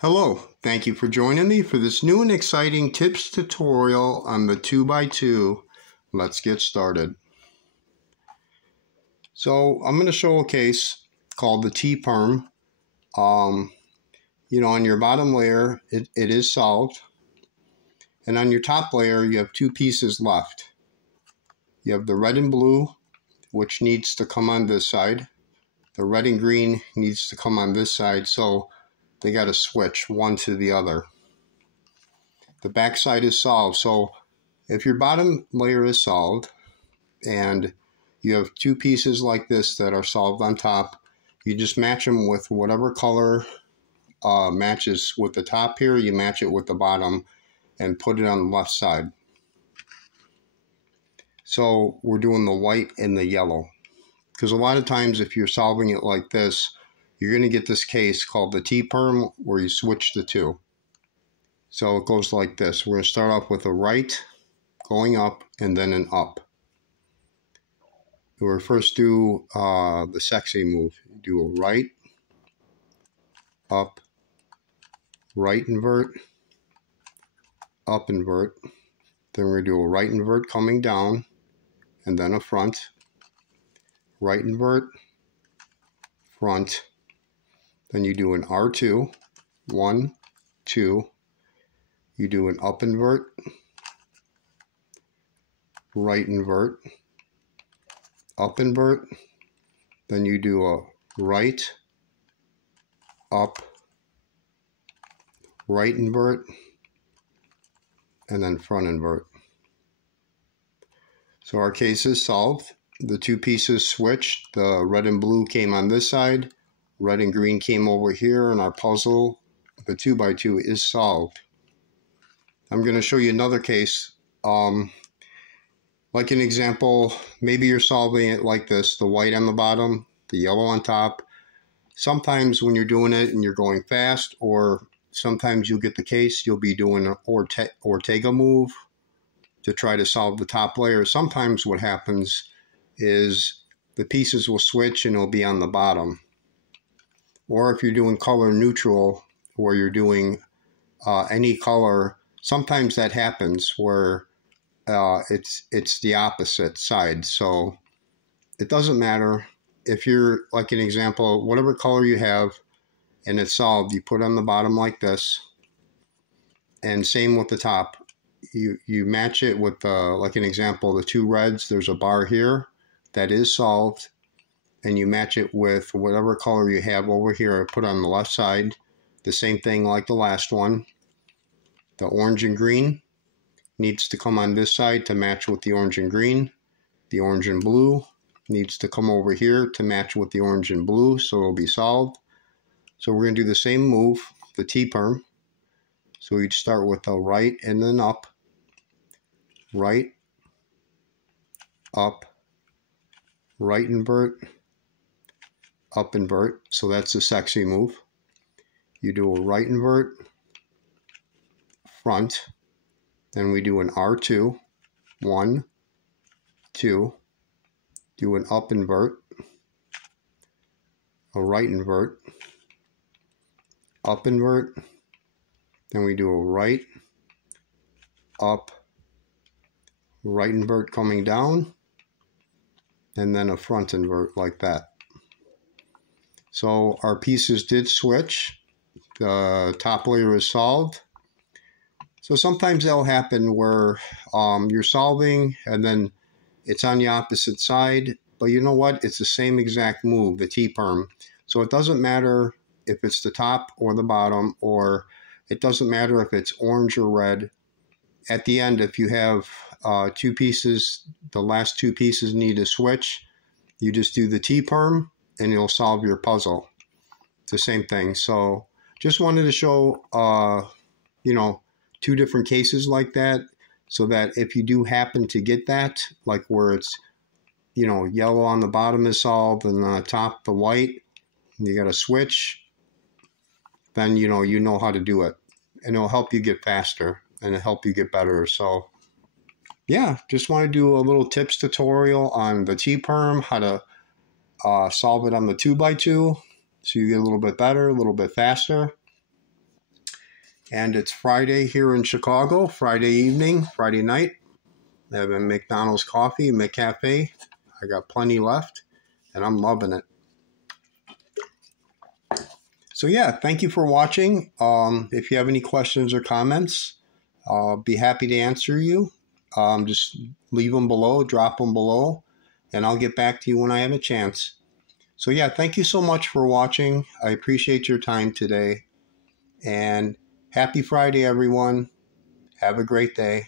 Hello, thank you for joining me for this new and exciting tips tutorial on the 2x2. Let's get started. So I'm going to show a case called the Perm. On your bottom layer, it is solved. And on your top layer, you have two pieces left. You have the red and blue, which needs to come on this side. The red and green needs to come on this side, so they got to switch one to the other. The back side is solved. So if your bottom layer is solved and you have two pieces like this that are solved on top, you just match them with whatever color matches with the top here. You match it with the bottom and put it on the left side. So we're doing the white and the yellow, because a lot of times if you're solving it like this, you're going to get this case called the T-Perm where you switch the two. So it goes like this. We're going to start off with a right, going up, and then an up. We'll first do the sexy move. Do a right, up, right invert, up invert. Then we're going to do a right invert coming down, and then a front, right invert, front. Then you do an R2, 1, 2. You do an up invert, right invert, up invert. Then you do a right, up, right invert, and then front invert. So our case is solved. The two pieces switched. The red and blue came on this side. Red and green came over here, and our puzzle, the 2x2, is solved. I'm going to show you another case. Like an example, maybe you're solving it like this, the white on the bottom, the yellow on top. Sometimes when you're doing it and you're going fast, or sometimes you'll get the case, you'll be doing an Ortega move to try to solve the top layer. Sometimes what happens is the pieces will switch and it'll be on the bottom. Or if you're doing color neutral, where you're doing any color, sometimes that happens where it's the opposite side. So it doesn't matter. If you're, like an example, whatever color you have and it's solved, you put on the bottom like this, and same with the top. You match it with, like an example, the two reds. There's a bar here that is solved, and you match it with whatever color you have over here. I put on the left side. The same thing like the last one. The orange and green needs to come on this side to match with the orange and green. The orange and blue needs to come over here to match with the orange and blue, so it'll be solved. So we're going to do the same move, the T-Perm. So we'd start with a right and then up, right, up, right invert, up invert. So that's the sexy move. You do a right invert, front. Then we do an R2, 1, 2. Do an up invert, a right invert, up invert. Then we do a right, up, right invert coming down, and then a front invert like that. So our pieces did switch. The top layer is solved. So sometimes that'll happen where you're solving and then it's on the opposite side, but you know what? It's the same exact move, the T-Perm. So it doesn't matter if it's the top or the bottom, or it doesn't matter if it's orange or red. At the end, if you have two pieces, the last two pieces need to switch, you just do the T-Perm and you'll solve your puzzle. It's the same thing. So just wanted to show, two different cases like that, so that if you do happen to get that, like where it's, yellow on the bottom is solved and on the top the white, and you got to switch, then you know how to do it, and it'll help you get faster and it'll help you get better. So yeah, just want to do a little tips tutorial on the T-Perm, how to solve it on the 2x2, so you get a little bit better, a little bit faster. And it's Friday here in Chicago, Friday evening, Friday night. I have a McDonald's coffee, McCafe. I got plenty left, and I'm loving it. So yeah, thank you for watching. If you have any questions or comments, I'll be happy to answer you. Just leave them below, drop them below, and I'll get back to you when I have a chance. So yeah, thank you so much for watching. I appreciate your time today. And happy Friday, everyone. Have a great day.